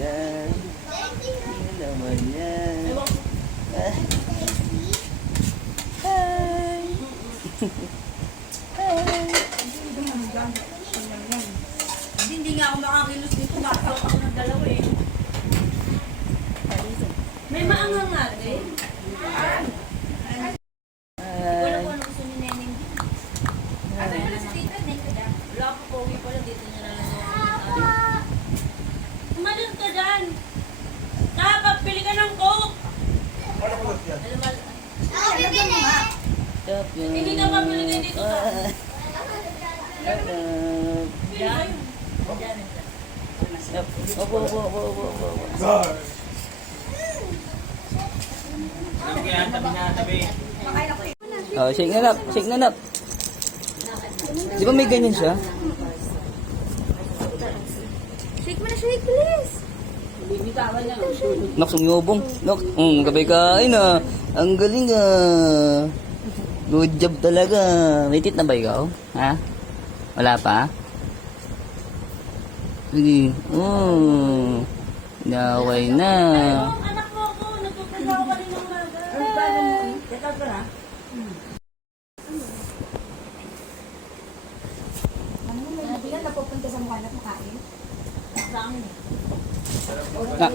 yan? Ano naman yan? Ah. Hi! Hi! Hindi nga ako makakilos dito. Bakit ako ng dalawa eh. May maangang natin. Ikaw na po ano gusto ni Neneng din. Ano na sa tita? Wala po pogi pala dito niya na lang. Tumalun ka dyan. Pili ka ng Coke. Hindi ka mapili kayo dito ka. Yan. Opo. Oh, shake na nap. Di ba may ganyan siya? Shake mo na, shake please. Nak, sumyobong. Nak, gabay kain ah. Ang galing ah. Good job talaga. May tit na ba ikaw? Ha? Wala pa? Sige. Naway na. Anak mo ako. Nagpapasawa ka rin ng maga. Teka ka na. Ano mo, may nabigan na pupunta sa mukha na makain? Sa akin eh. Nak.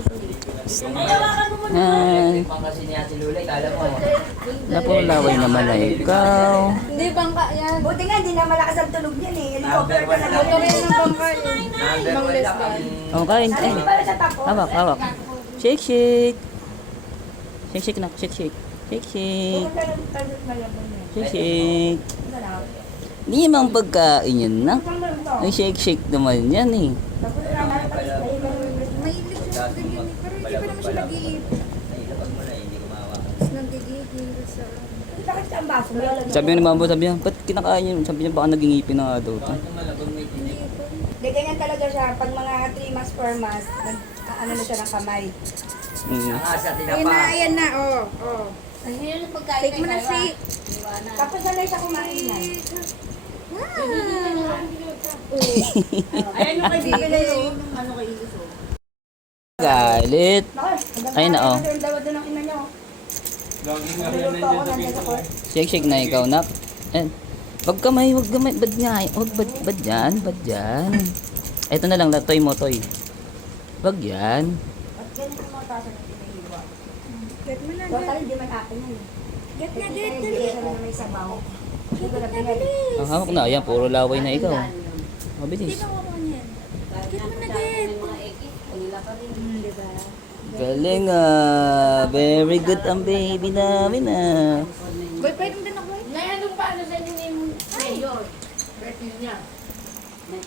Ay, hawakan mo muna. Hi. Kasi ni Ate Lulay, kala mo. Napulaway naman na ikaw. Hindi, bangka yan. Buti nga, hindi na malakas ang tunog niyan eh. Helicopter pa na Ito rin ng bangka eh. Number one lang kami. Oh, kain. Hindi pala siya tapo. Hawak. Shake. Shake nak, shake. Shake. Hindi naman pagkain yan nak. Ang shake naman yan eh. Mahilig siya sa ganyan eh. Pero hindi pa naman siya nag-iipon. Nailabas mo na, hindi ko mawak. Tapos nagigigil sa... Bakit siya ang baso? Malalagyan. Sabi ni Mambo, sabi niya, ba't kinakain yun? Sabi niya, baka naging ngipin na nga daw. Bakit yung malabang may tinik? Hindi, ganyan talaga siya. Pag mga 3 months, 4 months, ano na siya ng kamay. Mm. Ang asa, Ayan na, tinapa. na, oh. Ay, yun ang pagkain Shake mo na, shake. Tapos sanay siya kumain na. Ayan yung kaibigan na yun. Ano kay Ilis oh. Galit. Ayun na, oh. Yung dawa doon ng ina niyo. Niluluto ako nandiyan sa court. Shake na ikaw nak. Eh, wag kamay. Bad nga. Bad yan. Ito na lang, toy mo. Wag yan. At ganyan yung mga taso na pinahiwa. Get mo na, Total, hindi man akin yan eh. Get na, Hindi get. siya na may sabaw. Hindi ko na pinag- Ang hawak na. Ayan, puro laway na ikaw. Mabilis. Get mo na, get. Diba? Galing ah. Very good ang baby namin ah. Boy, pwede mo din ako. Ngayon nung paano sa inyo ni Mayor? Birthday niya.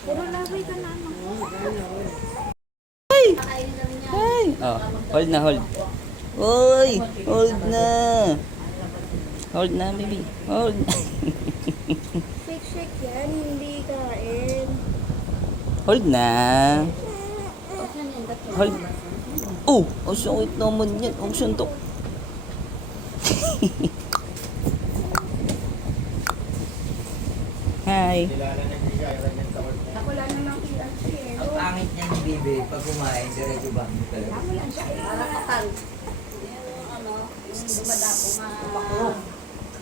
Puro laway ka na, ano. Hey! Oh, hold na. Oy! Hold na. Hold na, baby. Hold na. Shake yan, hindi kain. Hold na. Hold. Oh! Ang sakit naman yan. Ang suntok. Hi. Ako lang naman PRC eh. Ang pangit niya ni Bibi, pag kumain, diretso ba? Ako lang siya eh.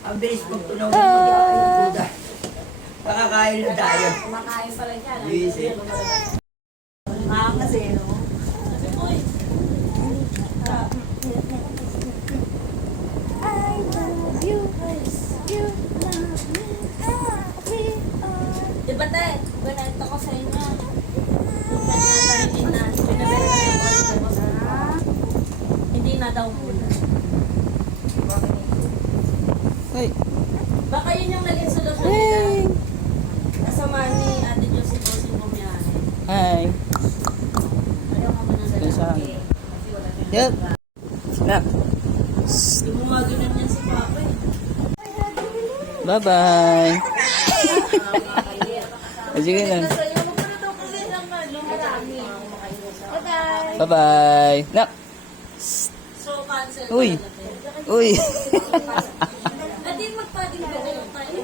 Ang bilis pag tunaw ng mag-aayin. Pakakain na tayo. Kumakain pala siya. Busy. Kasi no. I love you, you love me, we are. Diba tayo? Ganito ko sa inyo. Hindi na daw muna. Hey. Baka yun yung naging solusyon nila. Kasama ni Ate Josie po si Bumiyahe. Hi. Ayaw ka muna na Isa. lang. Kasi wala na. Yep. Nak. Yung mga ganyan niya si Papa eh. Bye-bye. Sige na. Gusto niyo magpuluto ko din ng marami. Bye-bye. Nak. So cancel. Uy. Uy. At di magpa-din po kayo tayo.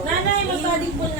Nanay, magpa-din po na.